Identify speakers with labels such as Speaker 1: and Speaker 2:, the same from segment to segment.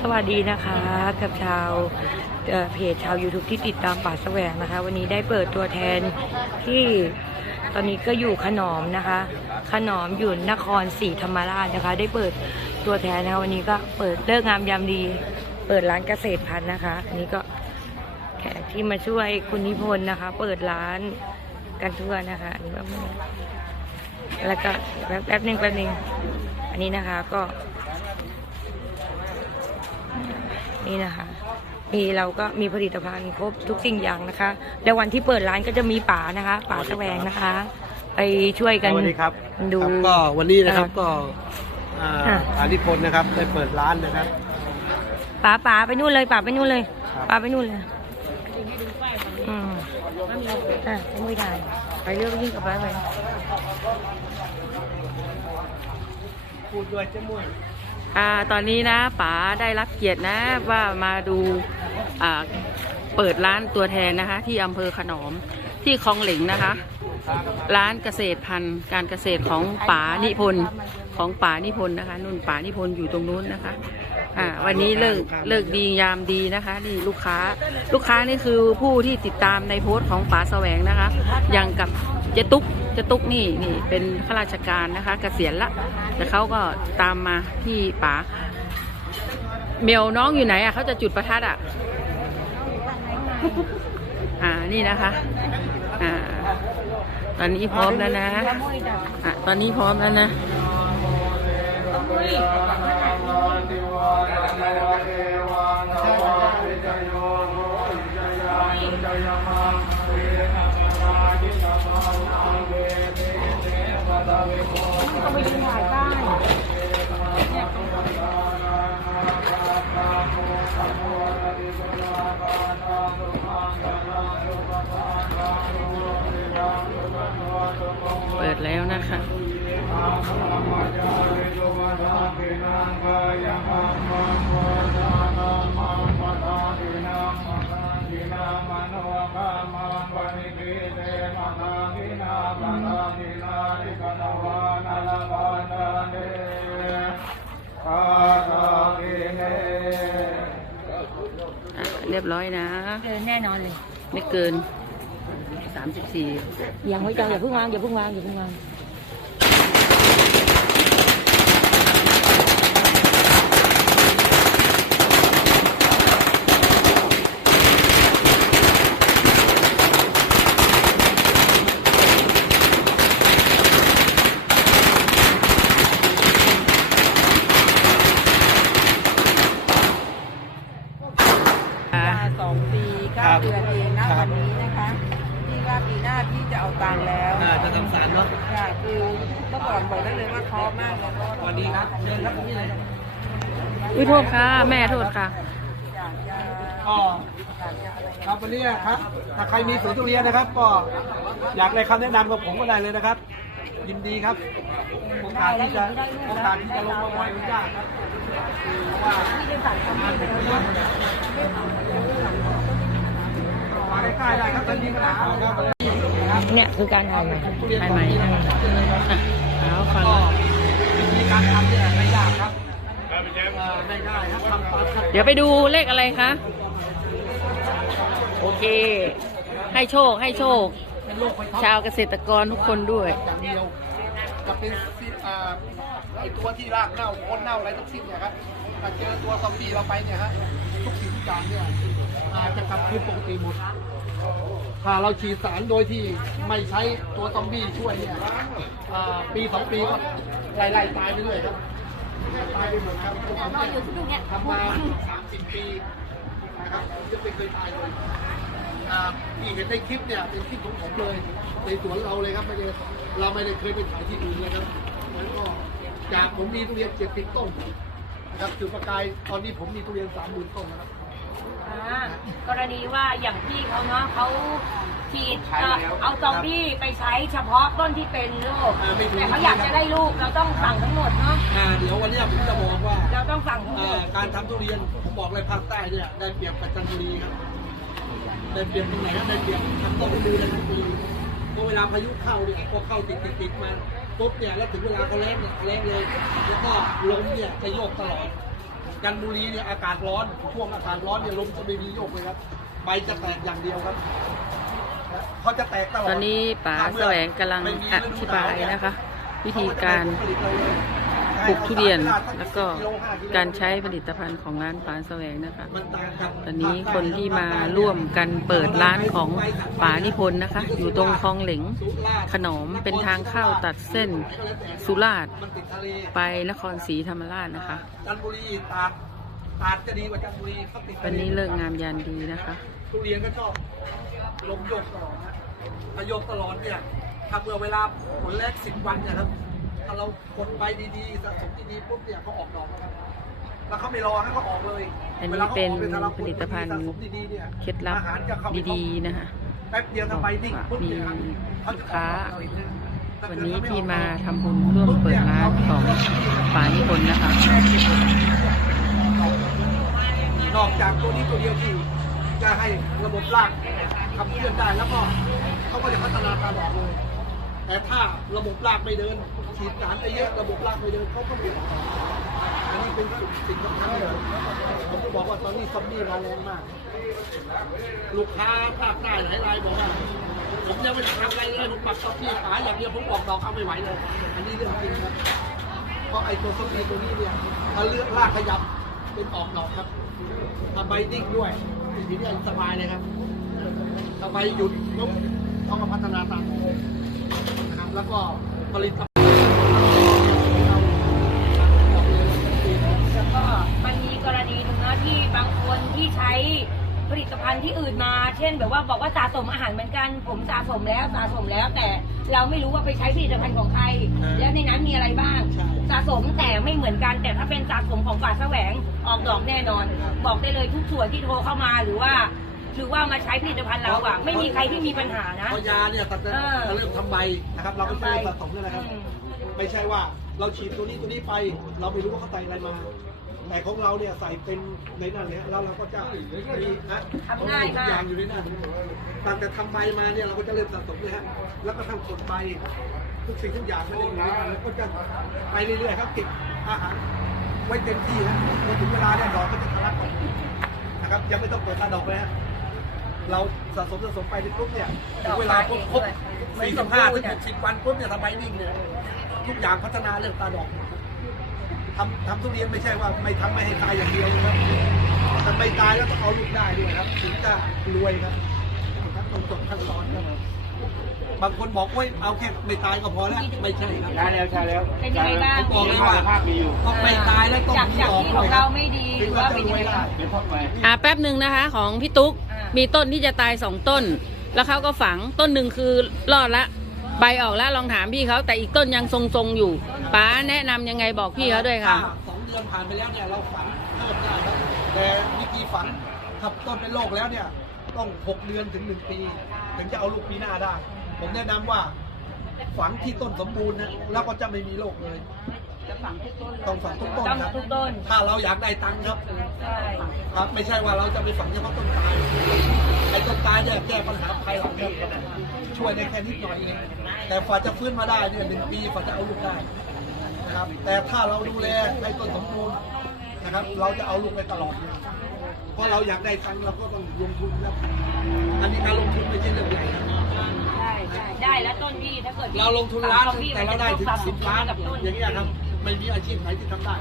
Speaker 1: สวัสดีนะคะ กับชาวเพจชาว YouTube ที่ติดตามป่าแสวงนะคะ วันนี้ได้เปิดตัวแทนที่ตอนนี้ก็อยู่ขนอมนะคะ ขนอมอยู่นครศรีธรรมราชนะคะ ได้เปิดตัวแทนนะคะวันนี้ก็เปิดเลิกงามยามดี เปิดร้านเกษตรพันธุ์นะคะ อันนี้ก็แขกที่มาช่วยคุณนิพนธ์นะคะ เปิดร้านกันทั่วนะคะอันนี้แบบแล้วก็แป๊บแป๊บหนึงแป๊บหนึงอันนี้นะคะก็ นี่นะคะมีเราก็มีผลิตภัณฑ์ครบทุกสิ่งอย่างนะคะ แล้ววันที่เปิดร้านก็จะมีป๋านะคะป๋าแสวงนะคะ ไปช่วยกัน
Speaker 2: สวัสดีครับ
Speaker 1: ดู
Speaker 2: ครับก็วันนี้นะครับ
Speaker 1: อ่า
Speaker 2: ก็อ่า
Speaker 1: อ่า
Speaker 2: อานิพนธ์นะครับได้เปิดร้านนะครับ
Speaker 1: ป๋าป๋าไปนู่นเลยป๋าไปนู่นเลย
Speaker 2: ครับ
Speaker 1: ป๋าไปนู่นเลยอืมอะไม่ได้ไปเรื่องยิ่งกับไปไป
Speaker 2: พูดด้วยเจ้ามุ่ย
Speaker 3: อ่าตอนนี้นะป๋าได้รับเกียรตินะว่ามาดูอ่าเปิดร้านตัวแทนนะคะ ที่อำเภอขนอมที่คลองเหลงนะคะ ร้านเกษตรพันธุ์การเกษตรของป๋านิพนธ์ของป๋านิพนธ์นะคะนุ่นป๋านิพนธ์อยู่ตรงนู้นนะคะอ่าวันนี้เลิกเลิกดียามดีนะคะ นี่ลูกค้าลูกค้านี่คือผู้ที่ติดตามในโพสต์ของป๋าแสวงนะคะ อย่างกับเจตุ๊ก เจตุ๊กนี่นี่เป็นข้าราชการนะคะเกษียณละ แต่เขาก็ตามมาที่ป๋าเมียวน้องอยู่ไหนอะเขาจะจุดประทัดอะอ่านี่นะคะ อ่า ตอนนี้พร้อมแล้วนะอะตอนนี้พร้อมแล้วนะเปิ นะคะอะเรียบร้อยนะ
Speaker 1: เจอแน่นอนเลย
Speaker 3: ไม่เกิน34
Speaker 1: ยังไม่เจออย่าเพิ่งวางอย่าเพิ่งวางอย่าเพิ่งวาง
Speaker 3: อะ
Speaker 4: สองปีเก้า
Speaker 2: ครับ
Speaker 4: เดือนเองนะครับ วันนี้นะคะที่ว่าปีหน้าพี่จะเอาตังค์แล้ว
Speaker 2: อ่าจะทำสารเนาะ
Speaker 4: ค่ะคือเมื่อก่อนบอกได้เลยว่าท้อมากเลยเพราะ
Speaker 2: สวัสดีครับเชิญครับนี่เลย
Speaker 3: อุ้ยโทษ ค่ะ แม่โทษค่ะ
Speaker 4: อยากจะ
Speaker 2: ก็ครับวันนี้ครับถ้าใครมีสวนทุเรียนนะครับ ก็อยากได้คำแนะนำกับผมก็ได้เลยนะครับ ยินดีครับโอกาสที่จะโอกาสที่จะลงมาไว้ไม่ยากครับเพราะว่ามาใกล้ๆได้ครับตอนนี้ก็หนาวครับ
Speaker 1: เนี่ยคือการถ่ายใหม่
Speaker 3: ถ่ายใหม่นะอะเอาฟัง
Speaker 2: ก็วิธีการทำเนี่ยไม่ยากครับ เอ่อไม่ง่ายครับทำตามขั้น
Speaker 3: เดี๋ยวไปดูเลขอะไรคะ โอเค ให้โชคให้โชค
Speaker 2: เป็นโรคไฟท็อป
Speaker 3: ชาวเกษตรกรทุกคนด้วย
Speaker 2: อย่างเดียวจะเป็นสิอ่าไอตัวที่รากเน่าโคนเน่าอะไรทั้งสิ้นเนี่ยครับถ้าเจอตัวซอมบี้เราไปเนี่ยฮะทุกสิ่งทุกอย่างเนี่ยอาจะกลับคืนปกติหมดถ้าเราฉีดสารโดยที่ไม่ใช้ตัวซอมบี้ช่วยเนี่ยอ่าปีสองปีก็ไล่ๆตายไปเรื่อยครับ ตายไปหมดครับผมเนี่ยทำมาสามสิบปีนะครับจะไม่เคยตายเลยอ่าที่เห็นในคลิปเนี่ยเป็นคลิปของผมเลยในสวนเราเลยครับไม่ได้เราไม่ได้เคยไปถ่ายที่อื่นเลยครับแล้วก็จากผมมีทุเรียนเจ็ดสิบต้นนะครับจุดประกายตอนนี้ผมมีทุเรียนสามหมื่นต้นนะครับ
Speaker 1: อ่ากรณีว่าอย่างพี่เขาเนาะเขา ฉีดเอ่อเอาซอมบี้ไปใช้เฉพาะต้นที่เป็นโรค
Speaker 2: อ่าไม่ถึง
Speaker 1: แต่เขาอยากจะได้ลูกเราต้องสั่งทั้งหมดเนาะ
Speaker 2: อ่าเดี๋ยววันเนี้ยผมจะบอกว่า
Speaker 1: เราต้องสั่งทั้งหม
Speaker 2: อ่า
Speaker 1: ด
Speaker 2: การทำทุเรียนผมบอกเลยภาคใต้เนี่ยได้เปรียบกับจันทบุรีครับได้เปรียบตรงไหนครับได้เปรียบทำต้นฤดูจันทบุรีพอเวลาพายุเข้าเนี่ยพอเข้าติดติดติดๆมาปุ๊บเนี่ยแล้วถึงเวลาเขาแรงเนี่ยเขาแรงเลยแล้วก็ลมเนี่ยจะโยกตลอดจันทบุรีเนี่ยอากาศร้อนช่วงอากาศร้อนเนี่ยลมจะไม่มีโยกเลยครับใบจะแตกอย่างเดียวครับ เขาจะแตกตลอด
Speaker 3: ตอนนี้ป๋าแสวงกำลังอธิบายนะคะ วิธีการปลูกทุเรียนแล้วก็การใช้ผลิตภัณฑ์ของร้านป๋าแสวงนะคะ
Speaker 2: ต
Speaker 3: อนนี้คนที่มาร่วมกันเปิดร้านของป๋านิพนธ์นะคะ อยู่ตรงคลองเหลงขนมเป็นทางเข้าตัดเส้นสุราษฎร์
Speaker 2: มันติดทะเล
Speaker 3: ไปนครศรีธรรมราชนะคะ
Speaker 2: จันทบุรี ตราดตราดจะดีกว่าจันทบุรีเขาติดทะ
Speaker 3: วันนี้เลิกงามยามดีนะคะ
Speaker 2: ทุเรียนก็ชอบลมโยกตลอดนะถ้าโยกตลอดเนี่ยถ้าเมื่อเวลาผลแรกสิบวันเนี่ยครับถ้าเรากดใบดีๆสะสมดีๆปุ๊บเนี่ยเขาออกดอกนะครับแล้วเขาไม่รอให้เขาออกเลย
Speaker 3: อันนี้
Speaker 2: วลาขา
Speaker 3: เป็น
Speaker 2: ออกยถ้ารา
Speaker 3: ผลิตภัณฑ์
Speaker 2: สะสมดีๆเนี่ย
Speaker 3: เคล็ดลับ
Speaker 2: อาหารจะเข้าไป
Speaker 3: ดีๆนะคะ
Speaker 2: แป๊บเดียวถ้าใบนิ่งปุ๊บเนี่ยครับ
Speaker 3: มี
Speaker 2: เขาจะออก
Speaker 3: ค้า
Speaker 2: ดอกเราอีกะถ้า
Speaker 3: วัน
Speaker 2: เกิด
Speaker 3: นี้
Speaker 2: เขไออก
Speaker 3: ที่มาทำบุญร่วมเปิดร้านของป๋านิพนธ์นะคะ
Speaker 2: นอกจากตัวนี้ตัวเดียวที่จะให้ระบบรากขับเคลื่อนได้แล้วก็เขาก็จะพัฒนาการออกเลยแต่ถ้าระบบรากไม่เดินฉีดสารไปเยอะระบบรากไม่เดินเขาก็ไม่ออกอันนี้เป็นสิ่งสำคัญเลยผมก็บอกว่าตอนนี้ซอมบี้มาแรงมาก ลูกค้าภาคใต้หลายรายบอกว่าผมยังไม่ได้ทำอะไรเลยผมปักซอมบี้ขายอย่างเดียวผมออกดอกเอาไม่ไหวเลย อันนี้เรื่องจริงครับเพราะไอ้ตัวซอมบี้ตัวนี้เนี่ยถ้าเลือกรากขยับเป็นออกดอกครับ ทำใบดิ้งด้วยทีนี้สบายเลยครับถ้าใบหยุดปุ๊บเขาก็พัฒนาตามนะครับ แล้วก็ผลิตภัณฑ์
Speaker 1: แล้วก็มันมีกรณีหนึงนะที่บางคนที่ใช้ผลิตภัณฑ์ที่อื่นมา เช่น แบบว่าบอกว่าสะสมอาหารเหมือนกัน ผมสะสมแล้วสะสมแล้วแต่เราไม่รู้ว่าไปใช้ผลิตภัณฑ์ของใคร แล้วในนั้นมีอะไรบ้างสะสมแต่ไม่เหมือนกัน แต่ถ้าเป็นสะสมของฝ่าแสวงออกดอกแน่นอน บอกได้เลยทุกส่วนที่โทรเข้ามาหรือว่า หรือว่ามาใช้ผลิตภัณฑ์เราอะไม่มีใครที่มีปัญหานะ
Speaker 2: พอยาเนี่ยตัดจะ
Speaker 1: เออ
Speaker 2: เริ่มทำใบนะครับ เราก็จะเริ่มสะสมเลยนะครับ
Speaker 1: อืม
Speaker 2: ไม่ใช่ว่าเราฉีดตัวนี้ตัวนี้ไป เราไม่รู้ว่าเขาใส่อะไรมา แต่ของเราเนี่ยใส่เป็นในนั่นเลยแล้วเราก็จะมีนะ
Speaker 1: ทำง่ายมาก
Speaker 2: ทุอย่างอยู่ในนั้นตั้งแต่ทำใบมาเนี่ยเราก็จะเริ่มสะสมเลยฮะแล้วก็ทำกดใบ ทุกสิ่งทุกอย่างไม่ได้อยู่ในนั้นแล้วก็จะไปเรื่อยๆครับเก็บอาหารไว้เต็มที่นะพอถึงเวลาเนี่ยดอกก็จะทะลักออกนะครับยังไม่ต้องเปิดตาดอกเลยฮะเราสะสมสะสมไปในปุ๊บเนี่ยถึงเวลาปุ๊บครบสี่สิบห้าถึงหกสิบวันปุ๊บเนี่ยทำใบนิ่งเนี่ยทุกอย่างพัฒนาเรื่องตาดอกทำทำทุเรียนไม่ใช่ว่าไม่ทำไม่ให้ตายอย่างเดียวนะครับแต่ไม่ตายแล้วต้องเอาลูกได้ด้วยครับ ถึงจะรวยครับต้องจบขั้นตอนครับ บางคนบอกว่าเอาแค่ไม่ตายก็พอแล้ว ไม่ใช่ครับ
Speaker 5: ใช่แล้วใช่แล้ว
Speaker 1: เป็นยังไงบ้าง
Speaker 2: ผมบอกเลยว่า
Speaker 5: ภาพมีอยู่
Speaker 2: ต้องไม่ตายแล้วต้อง
Speaker 1: จาก
Speaker 2: มี
Speaker 1: จาก
Speaker 2: ออก
Speaker 1: ที่
Speaker 2: ด้
Speaker 1: ข
Speaker 2: ว
Speaker 1: อยง
Speaker 2: ครั
Speaker 1: เรา
Speaker 2: บ
Speaker 1: ไม่ดีห
Speaker 2: ถึ
Speaker 1: รื
Speaker 2: ง
Speaker 1: อ
Speaker 2: ว่า
Speaker 1: ว่า
Speaker 2: จะ
Speaker 1: เป็น
Speaker 2: ร
Speaker 1: ยัง
Speaker 2: วย
Speaker 1: ไง
Speaker 2: ได้
Speaker 1: บ้าง
Speaker 5: เป็นพ่อไป
Speaker 3: อ่าแป๊บหนึ่งนะคะ ของพี่ตุ๊ก
Speaker 1: อ่ามี
Speaker 3: มีต้นที่จะตายสองต้น แล้วเขาก็ฝังต้นหนึ่งคือรอดละใบออกแล้วลองถามพี่เขาแต่อีกต้นยังทรงๆอยู่ป๋าแนะนำยังไงบอกพี่เขาด้วยค่ะ
Speaker 2: ถ้าสองเดือนผ่านไปแล้วเนี่ยเราฝังเพิ่มได้ครับแต่วิธีฝังถ้าต้นเป็นโรคแล้วเนี่ย ต้องหกเดือนถึงหนึ่งปี ถึงจะเอาลูกปีหน้าได้ ผมแนะนำว่าฝังที่ต้นสมบูรณ์นะแล้วก็จะไม่มีโรคเลยต้องฝังทุกต้น
Speaker 1: ต้อง
Speaker 2: ครับ
Speaker 1: ทุกต้น
Speaker 2: ถ้าเราอยากได้ตังค์ครับ
Speaker 1: ใช่
Speaker 2: ครับไม่ใช่ว่าเราจะไปฝังเฉพาะต้นตายไอ้ต้นตายเนี่ยแก้ปัญหาภายหลังครับช่วยได้แค่นิดหน่อยเองแต่ฝ่าจะฟื้นมาได้เนี่ยหนึ่งปีฝ่าจะเอาลูกได้นะครับแต่ถ้าเราดูแลให้ต้นสมบูรณ์นะครับ เราจะเอาลูกไปตลอดเลยเพราะเราอยากได้ตังค์เราก็ต้องลงทุนครับอันนี้การลงทุนไม่ใช่เรื่องใหญ่ครับ
Speaker 1: ใช่ใช่ ได้แล้วต้นพี่ถ้าเกิดพี่
Speaker 2: เราลงทุนล้านหนึ่ง
Speaker 1: พี่
Speaker 2: แต่เราได้ถึง
Speaker 1: มันจะ
Speaker 2: สิบล้าน
Speaker 1: กับต้น
Speaker 2: อย่างเงี้ยครับไม่มีอาชีพไหนที่ทำได้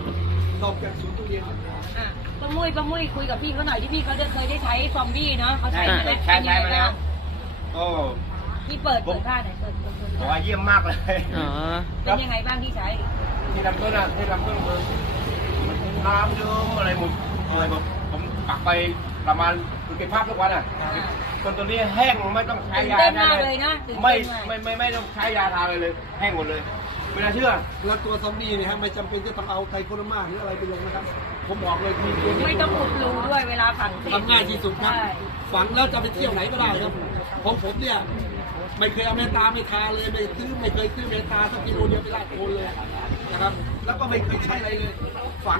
Speaker 2: นอกจากสวนทุเรียนครับ
Speaker 1: อะป้ามุ้ยป้ามุ้ยคุยกับพี่เขาหน่อยที่พี่เขาจะเคยได้ใช้ซอมบี้เนาะเขาใช้
Speaker 5: ใช่
Speaker 1: ไหม
Speaker 5: ใช้ใช้มาแล้วก็
Speaker 1: พี่เปิดเปิดผ้าหน่อยเปิดเปิดเปิด
Speaker 5: บอกว่าเยี่ยมมากเลย
Speaker 3: อ๋อ
Speaker 1: เป็นยังไงบ้างที่ใช้
Speaker 5: ที่ลำต้นอะที่ลำต้นคือน้ำเยิ้มอะไรหมดอะไรแบบผมปักไปประมาณคือเก็บภาพทุกวันอะ ต้นตัวนี้แห้งไม่ต้องใช้
Speaker 1: ตื่น
Speaker 5: ยา
Speaker 1: เต้นมากเลยนะตื่น
Speaker 5: ไม่
Speaker 1: เต้นมาก
Speaker 5: ไม่ไม่ไม่ต้องใช้ยาทาเลยเลย แห้งหมดเลยไม่น่าเชื่อ
Speaker 2: แล้วตัวซอมบี้เนี่ยฮะไม่จำเป็นจะต้องเอาไทโคโนมาหรืออะไรไปลงนะครับ ผมบอกเลยมีตัวนี้
Speaker 1: ไม่ต้องอุดรูด้วยเวลาฝังเสร็จ
Speaker 2: ทำง่ายที่สุดครับ
Speaker 1: ใช่
Speaker 2: ฝังแล้วจะไปเที่ยวไหนก็ได้ครับของผมเนี่ยไม่เคยเอาเมตาไม่ทาเลยไม่ซื้อไม่เคยซื้อเมตาสักกิโลเดียวไม่ได้โคนเลยนะครับ แล้วก็ไม่เคยใช้อะไรเลย ฝัง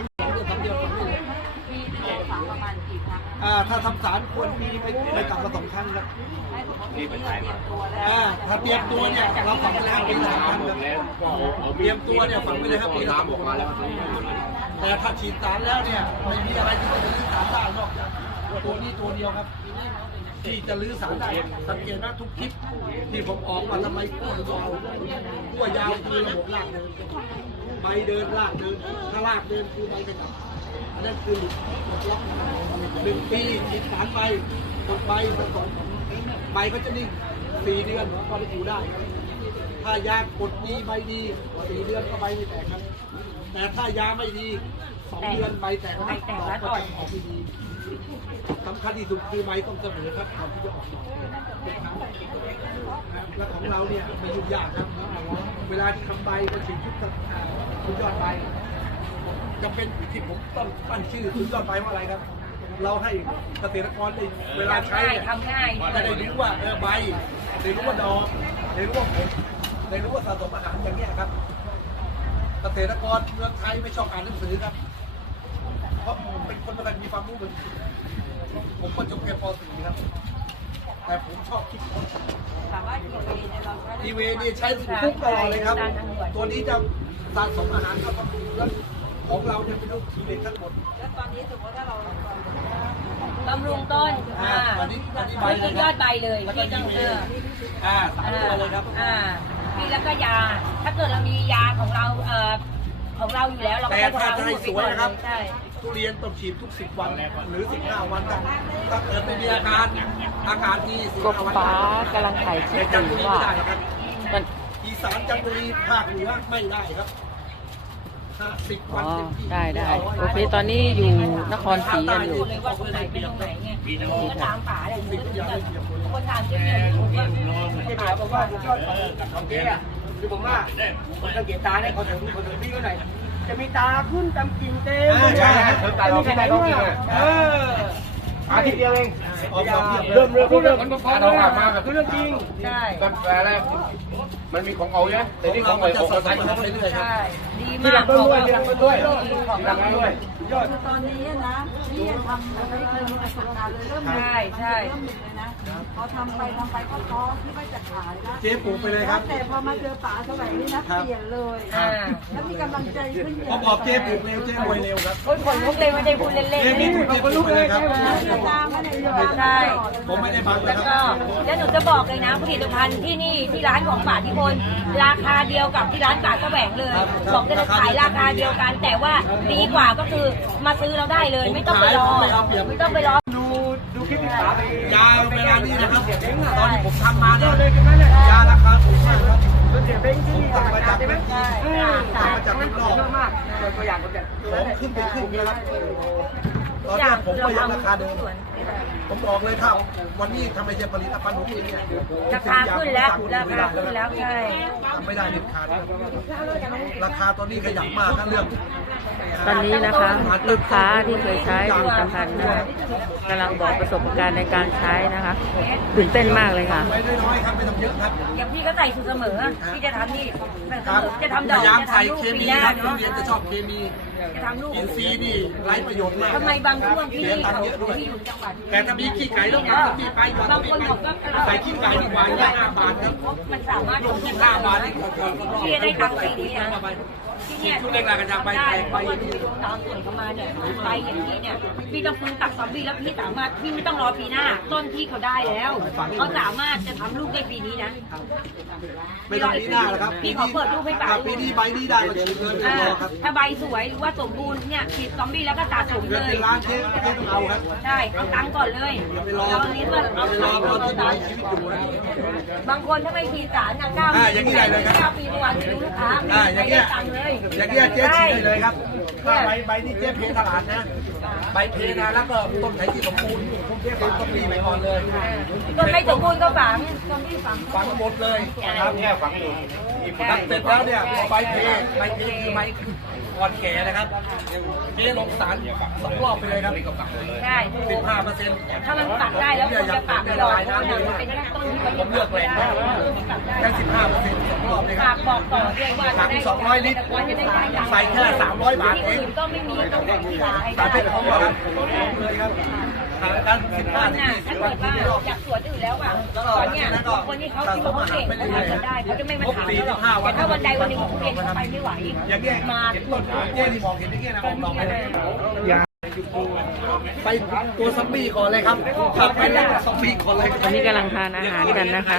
Speaker 2: อ่าถ้าทำสารควรมีไปไปกลับมาสองครั้งครับ
Speaker 4: ให้ผมนี่ไปเตรียมตัวแล้ว
Speaker 2: อ่าถ้าเตรียมตัวเนี่ยเราฝังไปแล้วปีละสองครั้งครับ
Speaker 5: แล้วก็เอา
Speaker 2: เตรียมตัวเนี่ยฝังไปเลยครับปีละสอง
Speaker 5: น้ำออก
Speaker 2: ค
Speaker 5: มา
Speaker 2: รั้ง
Speaker 5: แล้ว
Speaker 2: แต่แต่ถ้าฉีดสารแล้วเนี่ยไม่มีอะไรที่จะลื้อสารได้นอกจากตัวนี้ตัวเดียวครับ ที่จะลื้อสารได้สังเกตนะทุกคลิปที่ผมออกมาทำไมขั้วยาวขั้วยาวคือระบบรากเดินใบเดินรากเดินถ้ารากเดินคือใบกระจับ อันนั้นคือหลุดหลุดล็อกหนึ่งปีฉีดสารไปหมดใบผสมใบก็จะนิ่งสี่เดือนก็จะอยู่ได้ ถ้ายากดดีใบดีสี่เดือนก็ใบไม่แตกครับแต่ถ้ายาไม่ดีสองเดือนใบแตก
Speaker 1: ใบแตกแล้วอ่อน
Speaker 2: อกดีสำคัญที่สุดคือใบต้องเสมอครับก่อนที่จะออกดอกเป็นครั้งและของเราเนี่ยไม่ยุ่งยากครับ เวลาที่ทำใบก็ฉีดชุดกับอ่าชุดยอดใบ จะเป็นที่ผมต้องตั้งชื่อชุดยอดใบว่าอะไรครับ เราให้เกษตรกรได้เวลาใช้
Speaker 1: ง่าย
Speaker 2: เนี่ย
Speaker 1: ทำง่าย
Speaker 2: จะได้รู้ว่าเออใบได้รู้ว่าดอกได้รู้ว่าผลได้รู้ว่าสะสมอาหารอย่างเนี้ยครับ เกษตรกรเมืองไทยไม่ชอบอ่านหนังสือครับ เพราะผมเป็นคนไม่ค่อยมีความรู้เลยผมก็จบแค่ป .4 ครับแต่ผมชอบคิดค้น
Speaker 4: ถามว่ากี่ปีเนี่ยเราใช้ได้
Speaker 2: ทีวีนี่ใช้ทุกตลอดเลยครับ ตัวนี้จะสะสมอาหารเข้ามาแล้ว ของเราเนี่ยเป็นลูกทีเด็ดทั้งหมด
Speaker 4: แล้วตอนนี้สมมติถ้าเรา
Speaker 1: บำรุงต้นอ่า
Speaker 2: อันนี้อันนี้ใบ
Speaker 1: นี่
Speaker 2: เล
Speaker 1: คื
Speaker 2: ย
Speaker 1: อ
Speaker 2: ค
Speaker 1: ยอ
Speaker 2: รับ
Speaker 1: ดใบเลยที่ต้องเออ
Speaker 2: อ่าสามตัวเลยครับ
Speaker 1: อ่านี่แล้วก็ยา ถ้าเกิดเรามียาของเราเอ่อของเราอยู่แล้วเราก็
Speaker 2: แต่ถ้าจะให้สวยนะครับ
Speaker 1: ใช่
Speaker 2: ทุเรียนต้องฉีดทุก10วันหรือ15วันถ้าถ้าเกิดไม่มีอาการอาการที่
Speaker 3: กบ
Speaker 2: 15วัน
Speaker 3: ฟ้ากำลังถ่ายคลิ
Speaker 2: ใน
Speaker 3: ป
Speaker 2: จันท
Speaker 3: อ
Speaker 2: บุ
Speaker 3: ยู่
Speaker 2: รี
Speaker 3: ว่า
Speaker 2: ไม่ได้นะครับ
Speaker 3: มัน
Speaker 2: อีสานจันทบุรีภาคเหนือไม่ได้ครับถ้าสิบ
Speaker 3: อ๋
Speaker 2: วั
Speaker 3: อน
Speaker 2: เต็มที่
Speaker 3: ได้ได้
Speaker 2: ม่
Speaker 3: โอเค ตอนนี้อยู่นครศรีกันอยู่
Speaker 1: เลยว่าตรงไหนเป็นตรงไหนไงก็ตามป่าแหละ
Speaker 2: สิ่งทุกอย่างได้เปรียบหมด
Speaker 1: คนถามเจ๊เนี่ยผมว่า
Speaker 5: ที่หมายผมว่าผมชอบของเจ๊อะคือผมว่าผมสังเกตตาเนี่ยเขาถึงเขาถึงพี่ก็ไหนจะมีตาขึ้นตามกิ่งเต็ม
Speaker 2: อ่าใช่ใช่
Speaker 5: ตาเราแค่ไหนก็กิ่งอะเออ อาทิตย์เดียวเอง
Speaker 2: ออกดอกเพียบเลย
Speaker 5: เริ่มเริ่มเริ่มมันก็พอเรามาแบบเรื่องจริง
Speaker 1: ใช่
Speaker 5: ตอนแปลแรกมันมีของเอาใช่ไหมแต่นี่ของ
Speaker 2: เรา
Speaker 5: เอา
Speaker 2: จะ
Speaker 5: ของ
Speaker 2: สด
Speaker 5: เอา
Speaker 2: ใส
Speaker 5: ใส่
Speaker 2: มาเรื่อยๆครับ
Speaker 1: ใช่ดี
Speaker 5: ที่
Speaker 1: มา
Speaker 5: รั
Speaker 1: ก
Speaker 5: กด้วยที่รักด้วย
Speaker 1: ของ
Speaker 5: ที่รั
Speaker 1: เรา
Speaker 5: กด้วยยอด
Speaker 4: ตอนนี้นะนี่ยังทำอะไรไม่เคยมีประสบการณ์เลยเริ่ม
Speaker 1: ใช่ใช่
Speaker 4: เริ่มหนึ่งเลยนะพอทำไปทำไปก็พอที่ว่าจะขายนะ
Speaker 2: เจ๊ปลูกไปเลยครับ
Speaker 4: แต่พอมาเจอป๋าสมัยนี้นะเปลี่ยนเลย
Speaker 1: อ่า
Speaker 4: แล้วมีกำลังใจขึ้นเย
Speaker 2: พอ
Speaker 4: อะ
Speaker 2: บอกเจ๊ปลูกเร็วเจ๊รวยเร็วครับ
Speaker 1: โอ้ยขนลุกเลยไม่ได้พูดเล่น
Speaker 2: เจ๊
Speaker 1: ๆ
Speaker 2: มีถูกเจ๊ปลูกไปเลยครับ
Speaker 4: จะตามมาในย
Speaker 1: ใช่
Speaker 2: ผมไม่ได้บังนะ
Speaker 1: แล้ว
Speaker 2: ค
Speaker 1: ก็
Speaker 2: รับ
Speaker 1: แล้วหนูจะบอกเลยนะผลิตภัณฑ์ที่นี่ที่ร้านของป่าที่พลราคาเดียวกับที่ร้านป่าแสวงเลยบอกได้เลยขายราคาเดียวกัน แต่ว่าดีกว่าก็คือมาซื้อเราได้เลย ไม่ต้องไปรอไม่ต้องไปรอ
Speaker 5: ดูดูคลิปที่ขาไป
Speaker 2: ยาเวลานี้นะครับตอนที่ผมทำมาเนี่ยยาราคาถูกมากครับ
Speaker 5: เสียเบ้งที่
Speaker 2: นี่มาจาก
Speaker 5: ใช่ไหม
Speaker 2: เมืองจีนสั่งมาจากเมืองนอก
Speaker 5: เยอะมากตัวอย่างคนแบบ
Speaker 2: ของขึ้นไปขึ้นนะครับตอนนี้ผมก็ยังราคาเดิมผมบอกเลยครับ วันนี้ทำไมเสียผลิตภัณฑ์ผมเองเนี่ย
Speaker 1: ราคาขึ้นแล้วราคาขึ้นแล้วใช่
Speaker 2: ทำไม่ได้เด็ดขาดราคาตอนนี้ขยับมากนะเรื่อง
Speaker 3: ตอนนี้นะคะลูกค้าที่เคยใช้ผลิตภัณฑ์นะคะกำลังบอกประสบการณ์ในการใช้นะคะตื่นเต้นมากเลยค่ะ
Speaker 2: ไว้น้อยๆครับไม่ต้องเยอะครับ
Speaker 1: อย่างพี่ก็ใส่สูตรเสมอที่จะทำนี่ใส่เส
Speaker 2: ครั
Speaker 1: ม
Speaker 2: บ
Speaker 1: อจะทำ
Speaker 2: พ
Speaker 1: ดอก
Speaker 2: ยายาม
Speaker 1: จะ
Speaker 2: ใส่
Speaker 1: ทำลูก
Speaker 2: เค
Speaker 1: ปี
Speaker 2: มี
Speaker 1: หน้า
Speaker 2: ครับโร
Speaker 1: เนาะ
Speaker 2: งเรียนจะชอบเคมี
Speaker 1: จะทำลูก
Speaker 2: อินทรีย์นี่ไร้ประโยชน์มาก
Speaker 1: ทำไมบางช่วงที่
Speaker 2: เสีย
Speaker 1: นี่
Speaker 2: ตัง
Speaker 1: เขา
Speaker 2: ค์เยอะด้วย
Speaker 1: ที่อยู่จังหวัด
Speaker 2: แต่ถ้ามีขี้ไก่ต้องทำมีไปหยอด
Speaker 1: บางคนบอกก็
Speaker 2: ใส่ขี้ไก่ดีกว่ายี่ห้าบาทครับ
Speaker 1: มันสามารถ
Speaker 2: ลงยี่ห้าบาทนี่ก็ก็
Speaker 1: ที่จะได้ตังค์ปีนี้นะที่ เนี่ย
Speaker 2: ชุดเล็กๆกันจากใบ
Speaker 1: ได้
Speaker 2: ไทย
Speaker 1: เพ
Speaker 2: ใบ
Speaker 1: ราะว่าดูตามส่วนเข้ามาเนี่ยใบอย่างนี้เนี่ยพี่ต้องฟื้นตักซอมบี้แล้วพี่สามารถพี่ไม่ต้องรอปีหน้า ต้นที่เขาได้แล้วเขาสามารถจะทำลูกได้ปีนี้นะ
Speaker 2: ไม่ต้องปีหน้าแล้วครับ
Speaker 1: พี่ขอเปิดรูปให้ป๋า
Speaker 2: ถ้าปีนี้ใบนี้ได้ก็ฉีดเลยไม่ต้องรอครับ
Speaker 1: ถ้าใบสวยหรือว่าสมบูรณ์เนี่ยฉีดซอมบี้แล้วก็สะสม
Speaker 2: เงิ
Speaker 1: เล
Speaker 2: น
Speaker 1: ย
Speaker 2: เป็นล้านเจ๊เจ๊ต้องเอาครับ
Speaker 1: ใช่เอาตังค์ก่อนเลย
Speaker 2: อย่าไปรอ
Speaker 1: เราเน้นว่าเอา
Speaker 2: อย่าไปร
Speaker 1: ตั
Speaker 2: อง
Speaker 1: ค์
Speaker 2: ตอน
Speaker 1: เอา
Speaker 2: ที่มี
Speaker 1: ตังค์
Speaker 2: ชีวิตอยู่นะ
Speaker 1: บางคนถ้าไม่ฉีดสารนะเก้า
Speaker 2: อ่าอย่างนี้ได้เลยครับ
Speaker 1: เก้าปีเมื่อวานไปดูลูกค้า
Speaker 2: อ่าอย่างเงี้ย
Speaker 1: ไม่ได้ตังค์เลย
Speaker 2: อย่างเงี้ยเจ๊ฉีดได้เลยครับถ้าใบใบนี้เจ๊เพตลาดนะ ใบเพนะแล้วก็ต้นไหนที่สมบูรณ์เจ๊ฝังต้นนี้ไปก่อนเลย
Speaker 1: ต้นไม่สมบูรณ์ก็ฝังต้นที่ฝัง
Speaker 2: ฝังหมดเลยนะครับ
Speaker 5: แค่ฝังอยู่
Speaker 2: ตัดเสร็จแล้วเนี่ยพอใบเพใบเพคือใบ ก่อนแก่นะครับเจ๊ลงสารสองรอบไปเลยครับ
Speaker 1: ใช่
Speaker 2: สิบห้าเปอร์เซ็นต์
Speaker 1: ถ้ามันปักได้แล้วควรจะปักไม่รอเพราะว่ามันเป็นแค่ต้นที่มัน
Speaker 2: ผมเลือกแหล่งนะ
Speaker 1: ปักได้
Speaker 2: แค่สิบห้าเปอร์เซ็นต์สองรอบเลยค
Speaker 1: ฝา
Speaker 2: รับ
Speaker 1: กบอกต่อด้วยว่า
Speaker 2: ถังสองร้อยลิตร
Speaker 1: จะได้ได้
Speaker 2: ใส่แค่สามร้อยบาทเอ
Speaker 1: ที่
Speaker 2: ง
Speaker 1: อื่นก็ไม่มีต้องแบ่งขาย
Speaker 2: สาร
Speaker 1: ได้
Speaker 2: เป็นของเราครับเลยครับ การสิบห้า
Speaker 1: คนน่ะถ้าเกิดว่าอยากสวนอื่นแล้วอะตอนเนี้ยคนที่เขาคิดว่าเขาเก่งเขาทำกันได้เขาจะไม่มาถามเราหรอกแต่ถ้าวันใดวันหนึ่งเขาเรียนเขาไปไม่ไหว
Speaker 2: อย่างเงี้ย
Speaker 1: มา
Speaker 2: ต้นเงี้ยที่มองเห็นอย่างเงี้ยนะออกดอกไปเลยไปตัวซัมบี้ก่อนเลยครับขับไปแล้วซัมบี้ก่อนเลย
Speaker 3: ตอนนี้กำลังทานอาหารกันนะคะ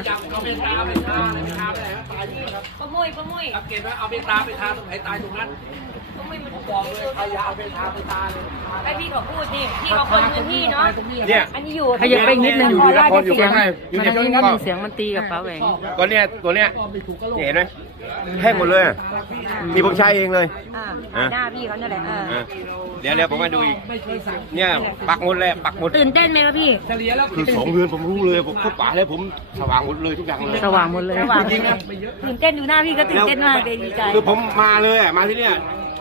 Speaker 2: เอาไปทาไปทาไปทาไปไหนตายนี่ครับ
Speaker 1: ป้ามุ้ยป้ามุ้ย
Speaker 2: สังเกตว่าเอาไปทาไปทาตรงไหนตายตรงนั้น
Speaker 1: ป้ามุ้ยมัน
Speaker 2: บอกเลยใครอยากเอาไปทาไปทาเลย
Speaker 1: ให้พี่เขาพูดนี่พี่เขาคนพื้นที่เนาะ
Speaker 5: เนี่ย
Speaker 1: อันนี้อยู่
Speaker 3: ขยับไปอีกนิดนึง
Speaker 5: อยู่นครอยู่
Speaker 3: เสียง
Speaker 5: ใกล้ๆอยู่
Speaker 3: มัน
Speaker 5: ใน
Speaker 3: อันนี้
Speaker 5: ก็
Speaker 3: นิดนึงเสียงมันตีกับป้าแหวง
Speaker 5: ตัวเนี้ยตัวเนี้ยเนี่ยเห็นไหมแห้งหมดเลยอะนี่ผมใช้เองเลย
Speaker 1: อ่าหน้าพี่เขานั่นแหละเออ
Speaker 5: อะเดี๋ยวเดี๋ยวผมมาดูอีก เนี่ยปักหมดเลยปักหมด
Speaker 1: ตื่นเต้นไหมครับพี่
Speaker 5: คือสองเดือนผมรู้เลยผมเข้าป่าแล้วผมสว่างหมดเลยทุกอย่างเลย
Speaker 3: สว่างหมดเลย
Speaker 1: ระหว่างตื่นเต้นดูหน้าพี่ก็ตื่นเต้นมากเลยดีใจ
Speaker 5: คือผมมาเลยอะมาที่เนี่ย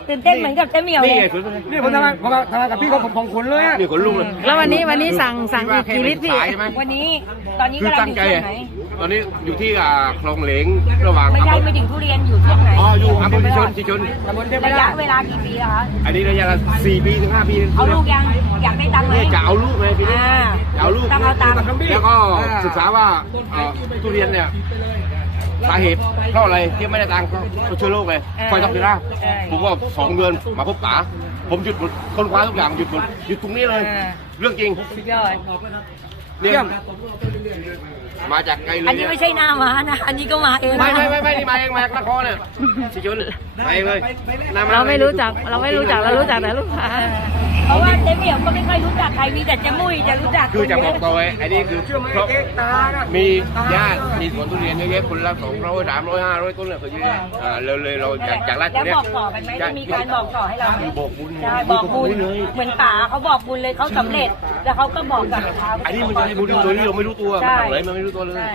Speaker 1: ตื่นเต้นเหมือนกับเจ๊เหมียวเล
Speaker 5: นี่
Speaker 1: ย
Speaker 5: ไงสุด
Speaker 2: นี่ผมทำงานผมทำงานกับพี่เขาผมผมขนเลยอะ
Speaker 5: นี่ขนลุกเลย
Speaker 3: แล้ววันนี้วันนี้สั่งสั่งอีกกี่ลิตรพี่
Speaker 5: สายใช่ไหม
Speaker 1: วันนี้ตอนนี้
Speaker 5: คือกำ
Speaker 1: ลั
Speaker 5: ตั้
Speaker 1: ง
Speaker 5: ง
Speaker 1: อยู่
Speaker 5: ใจ
Speaker 1: ช่วง
Speaker 5: อะ
Speaker 1: ไหน
Speaker 5: ตอนนี้อยู่ที่อ่าคลองเหลงระหว่าง
Speaker 1: ไม่
Speaker 5: อำ
Speaker 1: ใช่
Speaker 5: เภอ
Speaker 1: ไม่ถึงทุเรียนอยู่ช่วงไหน
Speaker 5: อ๋ออยู่อำเภอที่ชนที่ชน
Speaker 1: ระยะเวลากี่ปีแล้วคะ
Speaker 5: อันนี้ระยะละสี่ปีถึงห้าปี
Speaker 1: เอาลูกยังอยากได้ตังค์ไหม
Speaker 5: เนี่ยจะเอาลูกไงปีนี้
Speaker 1: อ่า
Speaker 5: จะเอาลูก
Speaker 1: ต้องเอาตังค์
Speaker 5: แล้วก็ศึกษาว่าเอ่อทุเรียนเนี่ยสาเหตุเพราะอะไรที่ไม่ได้ตังค์เพราะเชื้อโรคไงไฟท็อกซิล่าผมว่าสองเดือนมาพบป๋าผมหยุดหมดค้นคว้าทุกอย่างหยุดหมดหยุดตรงนี้เลย เรื่องจริง
Speaker 1: สุดยอด
Speaker 5: เนี่ย มาจากไกลเลย
Speaker 1: อันนี้
Speaker 5: เนี่ย
Speaker 1: ไม่ใช่หน้าม้านะ อันนี้ก็มาเองนะ
Speaker 5: ไม่ไม่ไม่ไม่นี่มาเองมาจากนครเนี่ยสิชนมาเองเลยนำ
Speaker 3: เราไม่รู้จัก เราไม่รู้จัก เรารู้จักแต่ลูกค้า
Speaker 1: เพราะว่าเจ๊เหมียวก็ไม่ค่อยรู้จักใครมีแต่เจ๊มุ้ยจะรู้จัก
Speaker 5: คือจะบอกตัวไว้อันนี้คือเพราะมีญาติมีสวนทุเรียนเยอะแยะคนละสองร้อยสามร้อยห้าร้อยต้นเลยคือเยอะแยะอ่าเลยเลยเราอยากอยากไล่ตร
Speaker 1: แล้ว
Speaker 5: งเนี้ย
Speaker 1: บอกต่อกันไหมจะมีการบอกต่อให้เราไหม
Speaker 5: บอกบุญ
Speaker 1: ใช่บอกบุญ
Speaker 5: เลย
Speaker 1: เหมือนป๋าเขาบอกบุญเลยเขาสำเร็จ แล้วเขาก็บอกกับเท้า
Speaker 5: อันนี้มันจะให้บุญตัวนี้เราไม่รู้ตัว
Speaker 1: ใช่
Speaker 5: มันเลยมันไม่รู้ตัวเลย
Speaker 1: ใช่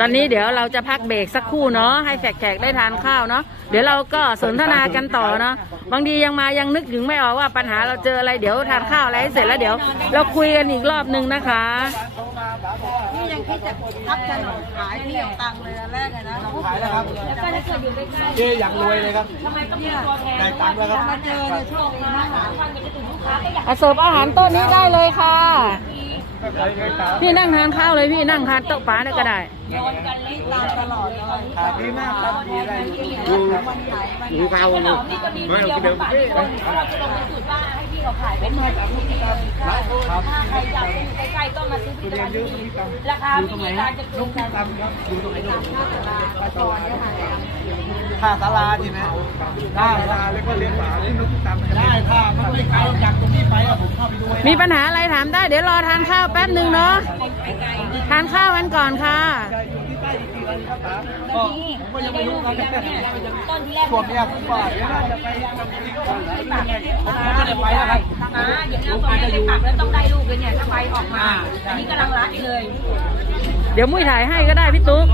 Speaker 3: ตอนนี้เดี๋ยวเราจะพักเบรกสักครู่เนาะให้แขกๆได้ทานข้าวเนาะเดี๋ยวเราก็สนทนากันต่อเนาะบางทียังมายังนึกถึงไม่ออกว่าปัญหาเราเจออะไรเดี๋ยวทานข้าวอะไรให้เสร็จแล้วเดี๋ยว เราคุยกันอีกรอบนึงนะคะ
Speaker 4: นี่ยังคิดจะพับขนมขายนี่เอาตังค์เลยอันแรกเลยนะ
Speaker 2: ขายแล้วครับ
Speaker 1: แล้วก็ถ้าเกิดอยู่ใกล้ๆ
Speaker 2: เจ๊อยากรวยเลยครับ
Speaker 1: ทำไมต้องมีตัวแทน
Speaker 2: ได้ตังค์แล้วครับ
Speaker 4: มาเจอเนี่ยโชคดีมาก
Speaker 1: หาวันมันจะถึงลูกค้าก็อยาก
Speaker 3: เอาเสิร์ฟอาหารโต๊ะนี้ได้เลยค่ะ พี่นั่งทานข้าวเลยพี่นั่งทานโต๊ะป้าเนี่ยก็ได้
Speaker 1: นอนกันเล่น
Speaker 4: ตามตลอดเลย
Speaker 2: ขาดีมากครับดีอะไร
Speaker 4: วันไหนวัน
Speaker 5: รู้ข้าว
Speaker 1: ข
Speaker 5: เลย
Speaker 1: นมนี่ก็มีเดียวของป่าที่คนเพราะเราจะลงเป็นสูตรว่าให้พี่ เขาขายเป็นเงินแบบนี้ดีถ้าใครอยากไปใกล้ๆก็มาซื้อผลิตภัณฑ์ที่นี่ราคาวิธีการจะลงกัน
Speaker 2: อยู่ตรงไหนตรงไหน
Speaker 4: ก่อนเนี่ยค่ะ
Speaker 2: ท่าศาลาใช่ไหมได้ศาลาแล้วก็เลี้ยงหมาเลี้ยงนกตามได้ถ้ามันไม่ไกลจากตรงนี้ไปอะผมเข้าไปดู
Speaker 3: มีปัญหาอะไรถามได้ เดี๋ยวรอทานข้าวแป๊บหนึ่งเนาะทานข้าวกันก่อนค่ะ
Speaker 2: ก็ผมก็ยังไม่รู้ครับ
Speaker 1: ต้นที่แรก
Speaker 2: ช่วงเนี้ยผมว่าเดี๋ยวน่าจะไปทำอีกคนไหนบ้างผมก็ไม่ได้ไปนะครับ
Speaker 1: อ่าอย่างนี้ตรงนี้ไปปักแล้วต้องได้ลูกเลยเนี่ยถ้าใบออกมา อันนี้กำลังรัดเลย
Speaker 3: เดี๋ยวมุ้ยถ่ายให้ก็ได้พี่ตุ๊ก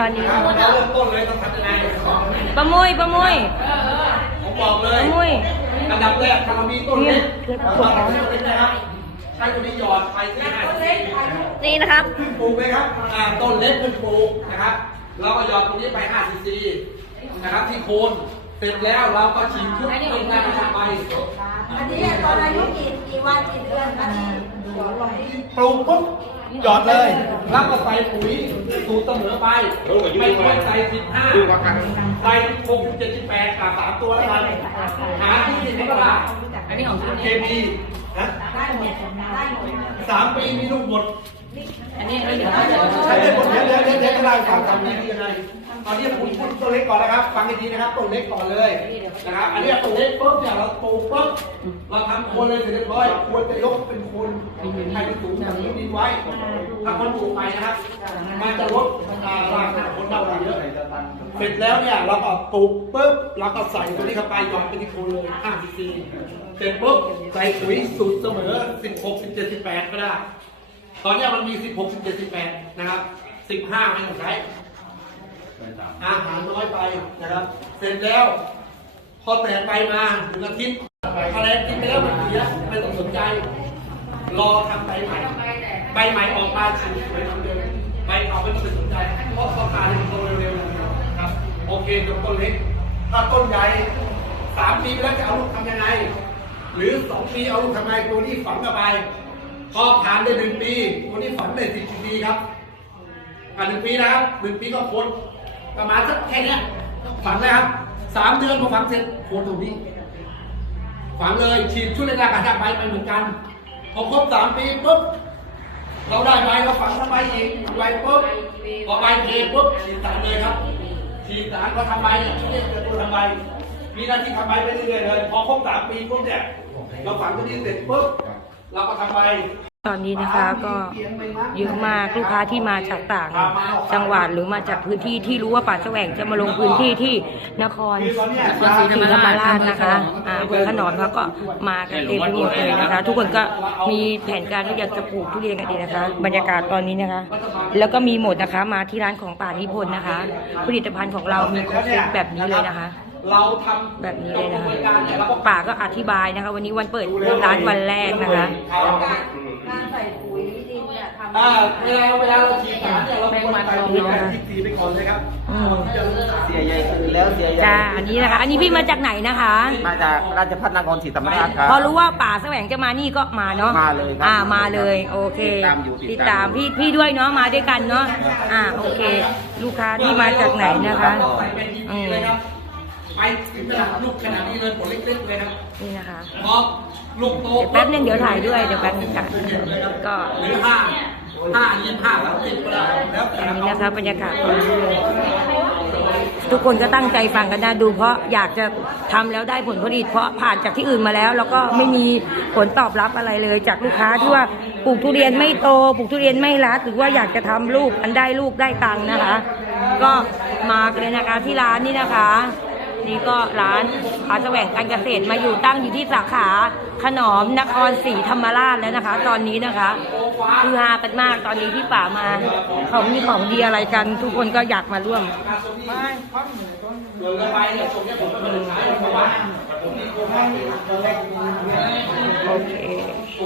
Speaker 1: ตอนนี้
Speaker 2: เริ่มต้นเลยต้องทำยังไง
Speaker 1: ประมุยประมุย
Speaker 2: ผมบอกเล
Speaker 1: ป
Speaker 2: ย
Speaker 1: ระมุย
Speaker 2: อันดับแรกถ้าเรามีต้นเล็กเราทำให้เป็นนะครับ ใช้ตัวนี้หยอดไปที่ห้าสิบสี่
Speaker 1: นี่นะครับ
Speaker 2: เพิ่งปลูกไหมครับอ่าต้นเล็กเพิ่งปลูกนะครับ เราก็หยอดตรงนี้ไป5ซีซีนะครับที่โคนเสร็จแล้วเราก็ฉีดทุกต้นแรกไป
Speaker 4: อันนี้ตอนอายุกี่กี่วันกี่เดือนคะที่หยอดลง
Speaker 2: ปลูกปุ๊บหยอดเลยแล้วก็ใส่ปุ๋ยสูตรเสมอไปไม่ควรใส่สิบห้าใส่หกเจ็ดสิบแปดกับสามตัวแล้วกันหาที่ดินก็ได้อันนี้ของเคมี นะ
Speaker 4: ได้หมดได้หมด
Speaker 2: สามปีมีลูกหมด
Speaker 1: อันนี้อันนี้
Speaker 2: ใช้ได้หมดเดี๋ยวเดี๋ยวเดี๋ยวเดี๋ยวจะเล่าให้ฟังทำดียังไงตอนนี้ผมพูดต้นเล็กก่อนนะครับ ฟังให้ดีนะครับต้นเล็กก่อนเลยนะครับ อันนี้ต้นเล็กปุ๊บเนี่ยเราปลูกปุ๊บเราทำโคนเลยเสร็จเรียบร้อยควรจะยกเป็นโคนให้มันสูงจากพื้นดินไว้ ถ้าคนปลูกไปนะครับ มันจะลดอ่ารากของคนเราเยอะเสร็จแล้วเนี่ยเราก็ปลูกปุ๊บเราก็ใส่ตัวนี้เข้าไปหยอดไปที่โคนเลย5ซีซี เสร็จปุ๊บใส่ปุ๋ยสูตรเสมอ 16 17 18 ก็ได้ ตอนนี้มันมี 16 17 18 นะครับ 15ไม่ต้องใช้อาหารน้อยไปนะครับ เสร็จแล้ว พอแตกใบมาหนึ่งอาทิตย์พอแรงกินไปแล้วมันเสียไม่ต้องสนใจ รอทำใบใหม่ใบใหม่ออกมาสวยเหมือนเดิมใบเก่าไม่ต้องสนใจเพราะต้องการให้มันโตเร็วๆครับ โอเคจบต้นเล็กถ้าต้นใหญ่สามปีไปแล้วจะเอาลูกทำยังไง หรือสองปีเอาทำไงตัวนี้ฝังเข้าไปพอผ่านได้หนึ่งปีตัวนี้ฝังได้สิบปีครับอ่าหนึ่งปีนะครับหนึ่งปีก็พ้นประมาณสักแค่นี้ฝังนะครับสามเดือนพอฝังเสร็จโคนตรงนี้ ฝังเลยฉีดชุดแรกๆกับใบไปเหมือนกัน พอครบสามปีปุ๊บเราได้ใบเราฝังเข้าไปอีกใบปุ๊บพอใบเทปุ๊บฉีดสารเลยครับฉีดสารพอทำใบเนี่ยชุดนี้จะตัวทำใบมีหน้าที่ทำใบไปเรื่อยๆเลย พอครบสามปีปุ๊บเนี่ย เราฝังตัวนี้เสร็จปุ๊บเราก็ทำใบ
Speaker 1: ตอนนี้นะคะก็เยอะมากลูกค้าที่มาจากต่างจังหวัดหรือมาจากพื้นที่ที่รู้ว่าป่าแสวงจะมาลงพื้นที่ที่นครศรีธรรมราชนะคะอ่าอำเภอขนอนเขาก็มากันเต็มไปหมดเลยนะคะ ทุกคนก็มีแผนการที่อยากจะปลูกทุเรียนกันดีนะคะ บรรยากาศตอนนี้นะคะ แล้วก็มีหมดนะคะมาที่ร้านของป่านิพนธ์นะคะ ผลิตภัณฑ์ของเรามีครบเซตแบบนี้เลยนะคะ
Speaker 2: เราทำ
Speaker 1: แบบนี้เลยนะคะ
Speaker 2: กรบวนการเนี่ยเราก็
Speaker 1: ป่าก็อธิบายนะคะ วันนี้วันเปิดร้านวันแรกนะคะ
Speaker 4: การใส่ปุ๋ยดินเนี่ยทำ
Speaker 2: อ่าเวลาเวลาเราฉีดสารเนี่ยเราควรไปดูแลที่ตีไปก่อนเลยครับ
Speaker 1: อืม
Speaker 6: เสียใหญ่คือแล้วเสียใหญ่
Speaker 1: จ้าอันนี้นะคะ อันนี้พี่มาจากไหนนะคะ
Speaker 6: มาจากราชพัฒนครศรีธรรมราชครับ
Speaker 1: พอรู้ว่าป่าแสวงจะมานี่ก็มาเนาะ
Speaker 6: มาเลยครับ
Speaker 1: อ่ามาเลยโอเค
Speaker 6: ติดตามอยู่ติ
Speaker 1: ติด
Speaker 6: ด
Speaker 1: ตา
Speaker 6: ตามม
Speaker 1: พี่พี่ด้วยเนาะมาด้วยกันเนาะอ่าโอเค ลูกค้าที่มาจากไหนนะคะ
Speaker 2: เป็นที
Speaker 1: อื
Speaker 2: พี
Speaker 1: ม
Speaker 2: เลยครับ ไปถึงขนาดลูกขนาดนี้เลยผลเล็กๆเลยครับ
Speaker 1: นี่นะคะ
Speaker 2: พอลูกโต
Speaker 1: เดี๋ยวแป๊บนึงเดี๋ยวถ่ายด้วยเดี๋ยวแป๊บนึงค่ะก็
Speaker 2: หรือห้าห้ายี่ห้าสามสิบก็ได้แล้วแต่
Speaker 1: อันนี้
Speaker 2: เรา
Speaker 1: นะคะบรรยากาศตอนนี้เลยทุกคนก็ตั้งใจฟังกันนะดู เพราะอยากจะทำแล้วได้ผลผลิตเพราะผ่านจากที่อื่นมาแล้ว แล้วก็ไม่มีผลตอบรับอะไรเลย จากลูกค้าที่ว่าปลูกทุเรียนไม่โตปลูกทุเรียนไม่รัดหรือว่าอยากจะทำลูกอันได้ลูกได้ตังค์นะคะ ก็มากันเลยนะคะที่ร้านนี่นะคะ นี่ก็ร้านอาแสวงการเกษตรมาอยู่ตั้งอยู่ที่สาขาขนอมนครศรีธรรมราชแล้วนะคะ ตอนนี้นะคะคือฮากันมากตอนนี้ที่ป่ามาเขามีของดีอะไรกัน ทุกคนก็อยากมาร่วม
Speaker 2: เกินไปเค